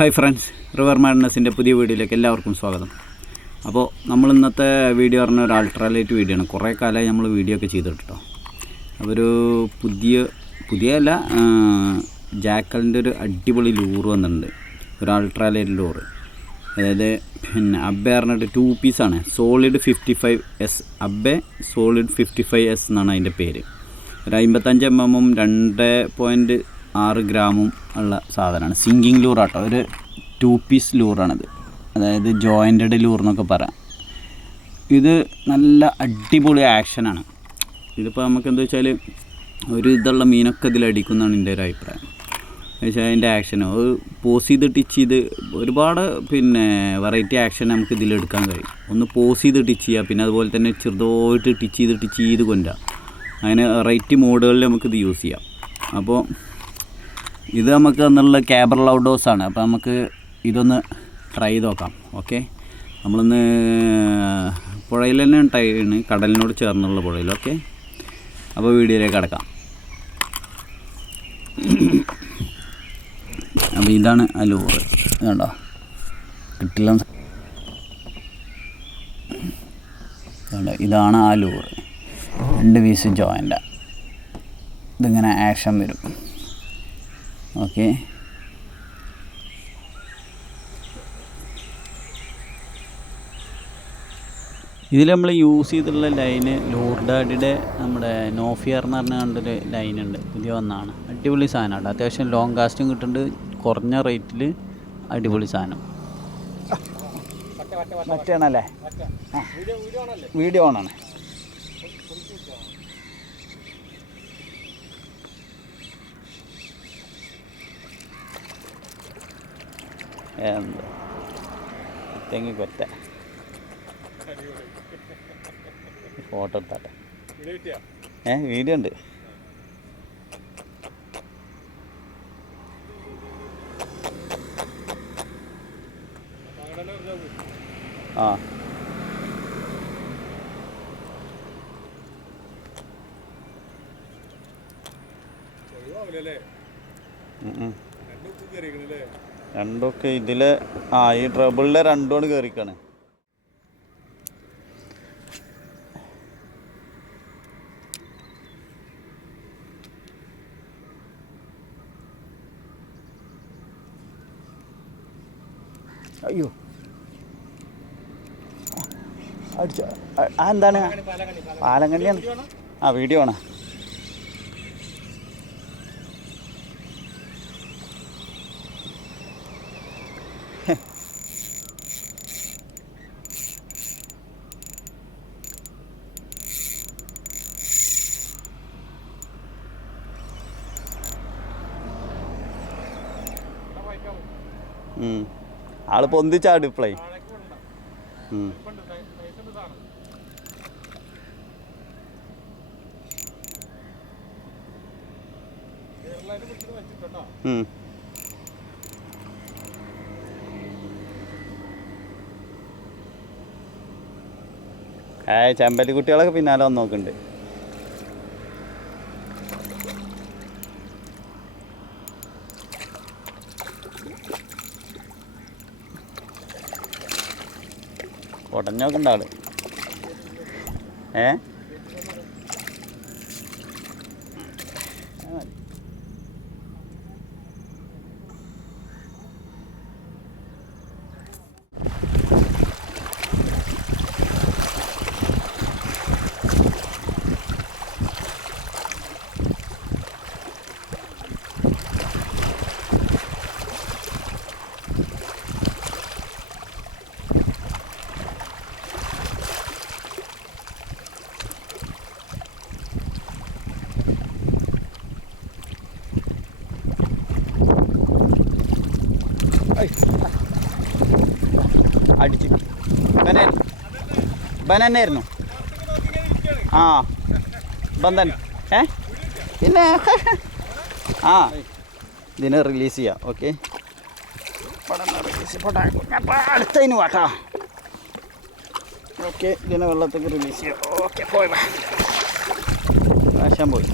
Hi friends river മാഡ്നസിന്റെ പുതിയ വീഡിയോയിലേക്ക് എല്ലാവർക്കും സ്വാഗതം. അപ്പോൾ നമ്മൾ ഇന്നത്തെ വീഡിയോ പറഞ്ഞ ഒരു അൾട്രാലൈറ്റ് വീഡിയോ ആണ്. കുറേ കാലമായി നമ്മൾ വീഡിയോ ഒക്കെ ചെയ്തിട്ടോ ഒരു പുതിയ പുതിയ അല്ല ജാക്കലിന്റെ ഒരു അടിപൊളി ലൂറ് വന്നിട്ടുണ്ട്. ഒരു അൾട്രാലൈറ്റ് ലൂറ് അതായത് പിന്നെ അബ്ബെ പറഞ്ഞിട്ട് ടു പീസാണ് സോളിഡ് ഫിഫ്റ്റി ഫൈവ് എസ് അബ്ബെ സോളിഡ് ഫിഫ്റ്റി ഫൈവ് എസ് എന്നാണ് അതിന്റെ പേര്. ഒരു അമ്പത്തഞ്ച് എം എമ്മും രണ്ട് പോയിന്റ് ആറ് ഗ്രാമും ഉള്ള സാധനമാണ്. സിങ്കിങ് ലൂറാട്ടോ ഒരു ടു പീസ് ലൂറാണിത് അതായത് ജോയിന്റഡ് ലൂർ എന്നൊക്കെ പറയാം. ഇത് നല്ല അടിപൊളി ആക്ഷനാണ് ഇതിപ്പോൾ നമുക്ക് എന്താ വെച്ചാൽ ഒരു ഇതുള്ള മീനൊക്കെ ഇതിലടിക്കുന്നതാണ് എന്റെ ഒരു അഭിപ്രായം. എന്നുവെച്ചാൽ അതിന്റെ ആക്ഷനോ പോസ് ചെയ്ത് ടിച്ച് ചെയ്ത് ഒരുപാട് പിന്നെ വെറൈറ്റി ആക്ഷൻ നമുക്ക് ഇതിലെടുക്കാൻ കഴിയും. ഒന്ന് പോസ് ചെയ്ത് ടിച്ച് ചെയ്യുക പിന്നെ അതുപോലെ തന്നെ ചെറുതായിട്ട് ടിച്ച് ചെയ്ത് ടിച്ച് ചെയ്ത് കൊണ്ടുവരിക അതിന് വെറൈറ്റി മോഡുകളിൽ നമുക്കിത് യൂസ് ചെയ്യാം. അപ്പോൾ ഇത് നമുക്ക് എന്നുള്ള ക്യാബർ ലൗഡോസാണ് അപ്പോൾ നമുക്ക് ഇതൊന്ന് ട്രൈ ചെയ്ത് നോക്കാം ഓക്കെ നമ്മളൊന്ന് പുഴയിൽ തന്നെ ചെയ്യണ് കടലിനോട് ചേർന്നുള്ള പുഴയിൽ ഓക്കെ അപ്പോൾ വീഡിയോയിലേക്ക് കിടക്കാം. അപ്പോൾ ഇതാണ് അലൂർ വേണ്ടോ കിട്ടില്ല. കണ്ടോ ഇതാണ് ആ രണ്ട് പീസ് ജോയിന്റ് ഇതിങ്ങനെ ആക്ഷൻ വരും ഓക്കെ ഇതിൽ നമ്മൾ യൂസ് ചെയ്തിട്ടുള്ള ലൈന് ലോർഡാഡിയുടെ നമ്മുടെ നോഫിയർ എന്ന് പറഞ്ഞ കണ്ടൊരു ലൈനുണ്ട് പുതിയ ഒന്നാണ് അടിപൊളി സാധനമാണ് അത്യാവശ്യം ലോങ് കാസ്റ്റും കിട്ടുന്നുണ്ട്. കുറഞ്ഞ റേറ്റിൽ അടിപൊളി സാധനം. മറ്റാണല്ലേ വീഡിയോ ഓണാണ് എന്താ? തെങ്ങി കൊറ്റ ഫോട്ടോ എടുത്താട്ടെ. ഏ വീഡിയോ ഉണ്ട്. ആ. രണ്ടൊക്കെ ഇതിലെ ആ ഈ ട്രബിളിലെ രണ്ടുമാണ് കയറിക്കാണ് അയ്യോ. അടിച്ച. ആ എന്താണ്? പാലങ്കണ്ണിയാണ് ആ വീഡിയോ ആണ്. ഉം. ആൾ പൊന്തിച്ചാട് ഇപ്പളേ. ഏ ചെമ്പല്ലി കുട്ടികളൊക്കെ പിന്നാലെ വന്ന് നോക്കുന്നുണ്ട് ഉടഞ്ഞൊക്കെ ആൾ. ഏ ആ മതി. അടിച്ച്. ബനൻ. ബനന്നായിരുന്നു. ആ. ബന്ധൻ. ഏ? പിന്നെ? ആ. ഇതിനെ റിലീസ് ചെയ്യാം. ഓക്കെ അടുത്തതിന് വാട്ടാ ഓക്കെ ഇതിനെ വെള്ളത്തേക്ക് റിലീസ് ചെയ്യാം. ഓക്കെ പോയി വാ. പ്രാവശ്യം പോയി.